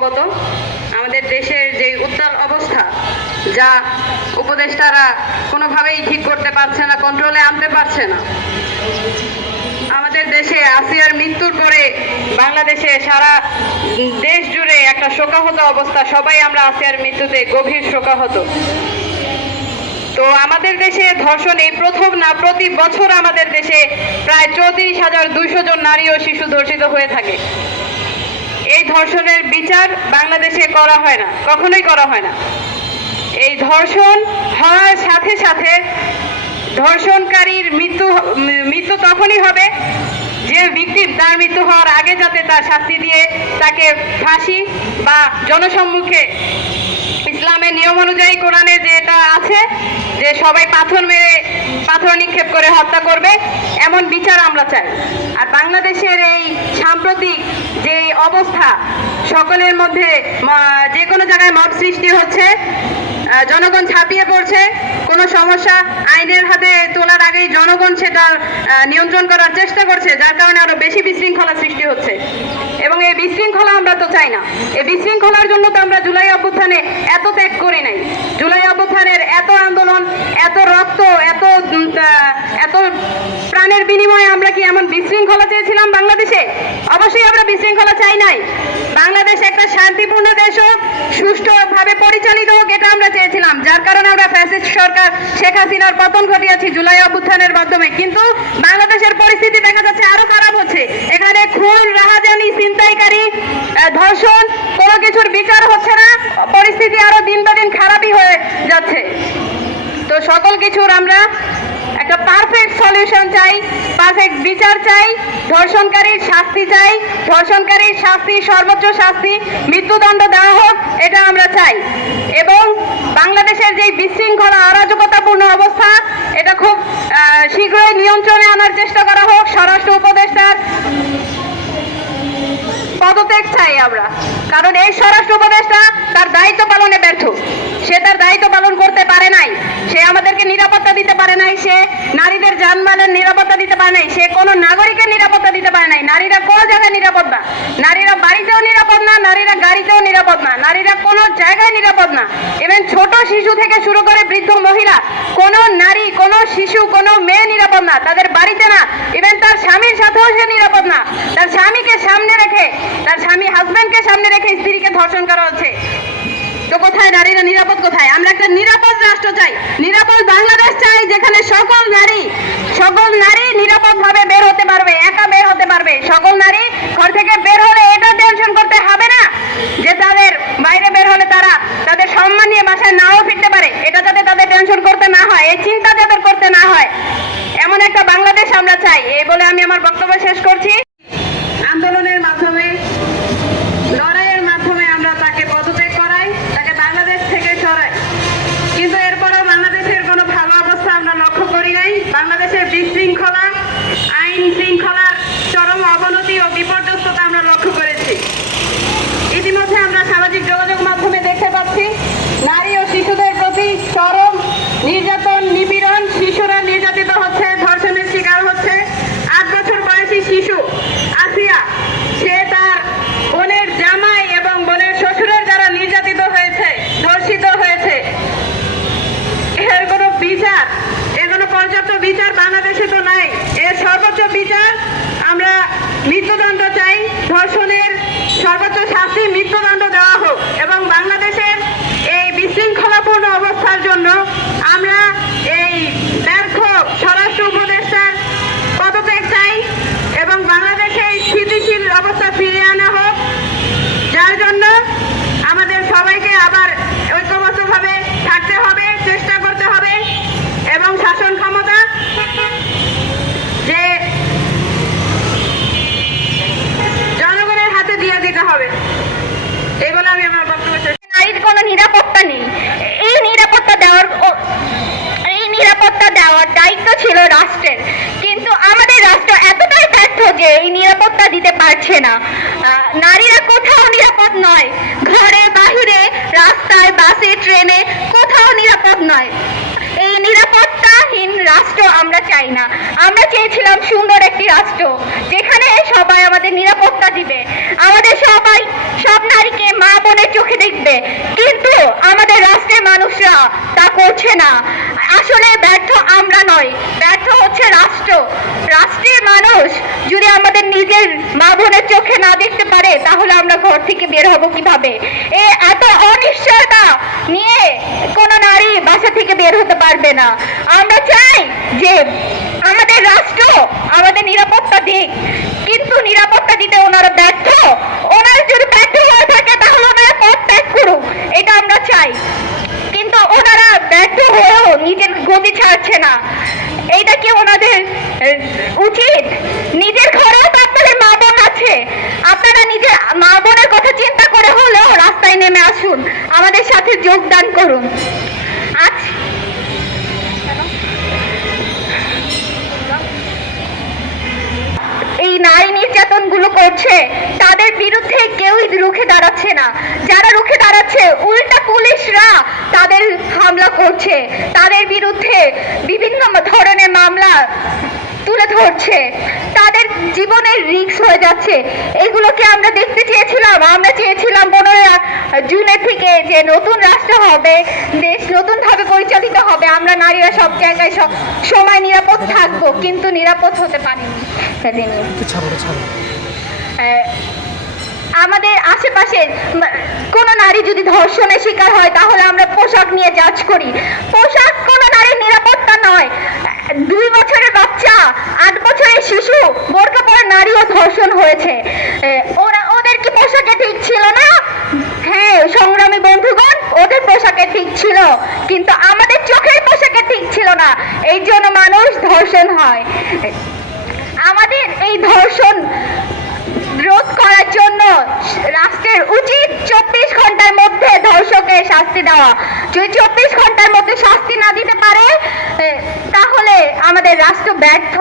অবগত আমাদের দেশের যে উত্তাল অবস্থা, যা উপদেষ্টারা কোনোভাবেই ঠিক করতে পারছে না, কন্ট্রোলে আনতে পারছে না। আমাদের দেশে আসিয়ার মৃত্যুর পরে বাংলাদেশে সারা দেশ জুড়ে একটা শোকাহত অবস্থা। সবাই আমরা আসিয়ার মৃত্যুতে গভীর শোকাহত। তো আমাদের দেশে ধর্ষণ এই প্রথম না, প্রতি বছর আমাদের দেশে প্রায় 34,200 জন নারী ও শিশু ধর্ষিত হয়ে থাকে। এই ধর্ষণের বিচার বাংলাদেশে করা হয় না, কখনোই করা হয় না। এই ধর্ষণ হওয়ার সাথে সাথে ধর্ষণকারীর মৃত্যু তখনই হবে যে ভিকটিম, তার মৃত্যু হওয়ার আগে যাতে তার শাস্তি দিয়ে তাকে ফাঁসি বা জনসম্মুখে ইসলামের নিয়ম অনুযায়ী কোরআনে যেটা আছে যে সবাই পাথর নিক্ষেপ করে হত্যা করবে, এমন বিচার আমরা চাই। আর বাংলাদেশের এই সাম্প্রতিক যে অবস্থা, সকলের মধ্যে যে কোনো জায়গায় মব সৃষ্টি হচ্ছে, জনগণ ছাপিয়ে পড়ছে, কোনো সমস্যা আইনের হাতে তোলার আগেই জনগণ সেটা নিয়ন্ত্রণ করার চেষ্টা করছে, যার কারণে আরো বেশি বিশৃঙ্খলা সৃষ্টি হচ্ছে। এবং এই বিশৃঙ্খলা আমরা তো চাই না। এই বিশৃঙ্খলার জন্য তো আমরা জুলাই অভ্যুত্থানে এত ত্যাগ করি নাই। জুলাই অভ্যুত্থানের এত আন্দোলন, এত রক্ত, এত প্রাণের বিনিময়ে আমরা কি এমন বিশৃঙ্খলা চেয়েছিলাম বাংলাদেশে? অবশ্যই আমরা বিশৃঙ্খলা চাই নাই। বাংলাদেশ একটা শান্তিপূর্ণ দেশ হোক, সুষ্ঠুভাবে পরিচালিত হোক, এটা আমরা চেয়েছিলাম। যার কারণে আমরা ফ্যাসিস্ট সরকার শেখ হাসিনার পতন ঘটিয়েছি জুলাই অভ্যুত্থানের মাধ্যমে। কিন্তু বাংলাদেশের পরিস্থিতি দেখা যাচ্ছে আরো খারাপ হচ্ছে। এখানে খুন, রাহাজানি, ছিনতাইকারী, ধর্ষণ, কোনো কিছুর বিচার হচ্ছে না। পরিস্থিতি আরো দিন বা দিন খারাপই হয়ে যাচ্ছে। তো সকল কিছুর আমরা একটা পারফেক্ট সলিউশন চাই, পারফেক্ট বিচার চাই, ধর্ষণকারীর শাস্তি চাই, ধর্ষণকারীর শাস্তি, সর্বোচ্চ শাস্তি, মৃত্যুদণ্ড দেওয়া হোক, এটা আমরা চাই। এবং বাংলাদেশের যে বিশৃঙ্খলা, অরাজকতাপূর্ণ অবস্থা, এটা খুব শীঘ্রই নিয়ন্ত্রণে আনার চেষ্টা করা হোক। স্বরাষ্ট্র উপদেষ্টার পদত্যাগ চাই আমরা, কারণ এই স্বরাষ্ট্র উপদেষ্টা তার দায়িত্ব পালনে ব্যর্থ। সে তার দায়িত্ব পালন করতে পারে নাই। সে আমাদেরকে নিরাপত্তা দিতে পারে নাই। সে নারীদের জানমালের নিরাপত্তা দিতে পারে নাই। সে কোনো নাগরিকের নিরাপত্তা দিতে পারে নাই। নারীরা কোনো জায়গায় নিরাপদ না। নারীরা বাড়িতেও নিরাপদ না, নারীরা গাড়িতেও নিরাপদ না, নারীরা কোনো জায়গায় নিরাপদ না। ইভেন ছোট শিশু থেকে শুরু করে বৃদ্ধ মহিলা, কোনো নারী, কোনো শিশু, কোনো মেয়ে নিরাপদ না। তাদের বাড়িতে না, ইভেন তার স্বামীর সাথেও সে নিরাপদ না। তার স্বামীকে সামনে রেখে, তার স্বামী হাজব্যান্ডকে সামনে রেখে স্ত্রীকে ধর্ষণ করা হচ্ছে। তো কোথায় নারীরা নিরাপদ? কোথায়? আমরা একটা নিরাপদ রাষ্ট্র চাই, নিরাপদ বাংলাদেশ চাই, যেখানে সকল নারী নিরাপদ ভাবে বের হতে পারবে, একা বের হতে পারবে। সকল নারী ঘর থেকে বের হলে এটা টেনশন করতে হবে না যে তাদের বাইরে বের হলে তারা তাদের সম্মান নিয়ে বাসায় নাও ফিরতে পারে। এটা যাতে তাদের টেনশন করতে না হয়, এই চিন্তা যাদের করতে না হয়, এমন একটা বাংলাদেশ আমরা চাই। এই বলে আমি আমার বক্তব্য শেষ করছি। আন্দোলনের মাধ্যমে, লড়াইয়ের মাধ্যমে আমরা তাকে পদত্যাগ করাই, তাকে বাংলাদেশ থেকে সরাই। কিন্তু এরপরেও বাংলাদেশের কোনো ভালো অবস্থা আমরা লক্ষ্য করি নাই। বাংলাদেশের বিশৃঙ্খলা, আইন শৃঙ্খলার চরম অবনতি ও বিপর্যস্ততা আমরা লক্ষ্য করেছি। ইতিমধ্যে আমরা সামাজিক যোগাযোগ মাধ্যমে দেখতে পাচ্ছি নারী ও শিশুদের প্রতি চরম নির্যাতন, নিপীড়ন। শিশুরা নির্যাতিত হচ্ছে, ধর্ষণের শিকার হচ্ছে। 8 বছর বয়সী শিশু আসিয়া, সে তার বোনের জামাই এবং বোনের শ্বশুরের দ্বারা নির্যাতিত হয়েছে, ধর্ষিত হয়েছে। এর কোনো বিচার, এর কোনো পর্যাপ্ত বিচার বাংলাদেশে তো নাই। এর সর্বোচ্চ বিচার আমরা মৃত্যুদণ্ড চাই। ধর্ষণের সর্বোচ্চ শাস্তি, মৃত্যুদণ্ড দেওয়া হোক। এবং বাংলাদেশের এই বিশৃঙ্খলাপূর্ণ অবস্থার জন্য আমরা এই ব্যর্থ স্বরাষ্ট্র উপদেষ্টার পদত্যাগ চাই এবং বাংলাদেশে স্থিতিশীল অবস্থা ফিরিয়ে আনা হোক, যার জন্য আমাদের সবাইকে আবার ঐক্যবদ্ধভাবে থাকতে হবে, চেষ্টা করতে হবে এবং শাসন ক্ষমতা যে জনগণের হাতে দিয়ে দিতে হবে। এই বলে আমি আমার বক্তব্য শেষ। নারীর কোনো নিরাপত্তা নেই। এই নিরাপত্তা দেওয়ার দায়িত্ব ছিল রাষ্ট্রের, কিন্তু আমাদের রাষ্ট্র এতটাই ব্যর্থ যে এই নিরাপত্তা দিতে পারছে না। নারীরা কোথাও নিরাপদ নয়, ঘরে, বাহিরে, রাস্তায়, বাসে, ট্রেনে, কোথাও নিরাপদ নয়। এই নিরাপত্তাহীন রাষ্ট্র আমরা চাই না। আমরা চেয়েছিলাম সুন্দর একটি রাষ্ট্র যেখানে সবাই আমাদের নিরাপত্তা দিবে, আমাদের সবাই সব নারীকে মা বোনের চোখে দেখবে, কিন্তু আমাদের রাষ্ট্রের মানুষরা তা করছে না। আসলে ব্যর্থ আমরা নয়, ব্যর্থ হচ্ছে রাষ্ট্র। রাষ্ট্রের মানুষ যদি আমাদের নিজের মা বোনের চোখে না দেখতে পারে, তাহলে আমরা ঘর থেকে বের হব কিভাবে? এত অনিশ্চয়তা নিয়ে কোনো নারী বাসা থেকে বের হতে পারবে না। আমরা চাই যে আমাদের রাষ্ট্র আমাদের নিরাপত্তা দিক, কিন্তু নিরাপত্তা দিতে ওনারা ব্যর্থ। ওনারা যদি ব্যর্থ হয়ে থাকে তাহলে ওনারা পথ ত্যাগ করুক, এটা আমরা চাই। কিন্তু ওনারা ব্যর্থ হয়েও নিজের গতি ছাড়ছে না, এইটা কি ওনাদের উচিত? নিজের ঘরেও তো আপনাদের মা বোন আছে, আপনারা নিজের মা বোনের কথা চিন্তা করে হলেও রাস্তায় নেমে আসুন, আমাদের সাথে যোগদান করুন। আজ এই নারী নির্যাতন গুলো করছে, তাদের বিরুদ্ধে কেউই রুখে দাঁড়াচ্ছে না। যারা রুখে দাঁড়াচ্ছে, উল্টা পুলিশরা তাদের হামলা করছে, তাদের বিরুদ্ধে বিভিন্ন ধরনের মামলা তুলে ধরছে, তাদের জীবনের রিস্ক হয়ে যাচ্ছে। এগুলোকে আমরা দেখতে চেয়েছিলাম। আমরা চেয়েছিলাম 15 জুনের থেকে যে নতুন রাষ্ট্র হবে, দেশ নতুন ভাবে পরিচালিত হবে, আমরা নারীরা সব জায়গায় সব সময় নিরাপদ থাকবো, কিন্তু নিরাপদ হতে পারিনি সেদিন। আমাদের আশেপাশে কোনো নারী যদি ধর্ষণের শিকার হয়, তাহলে আমরা পোশাক নিয়ে জাজ করি। পোশাক কোনো নারীর নিরাপত্তা নয়। 2 বছরের বাচ্চা, 8 বছরের শিশু, বোরকা পরা নারীও ধর্ষণ হয়েছে। ওদের কি পোশাকে ঠিক ছিল না? হ্যাঁ সংগ্রামী বন্ধুগণ, ওদের পোশাকে ঠিক ছিল, কিন্তু আমাদের চোখের পোশাকে ঠিক ছিল না। এই জন্য মানুষ ধর্ষণ হয়। আমাদের এই ধর্ষণ রোধ করার জন্য রাষ্ট্রের উচিত 24 ঘন্টার মধ্যে ধর্ষকের শাস্তি দেওয়া। যদি 24 ঘন্টার মধ্যে শাস্তি না দিতে পারে, তাহলে আমাদের রাষ্ট্র ব্যর্থ।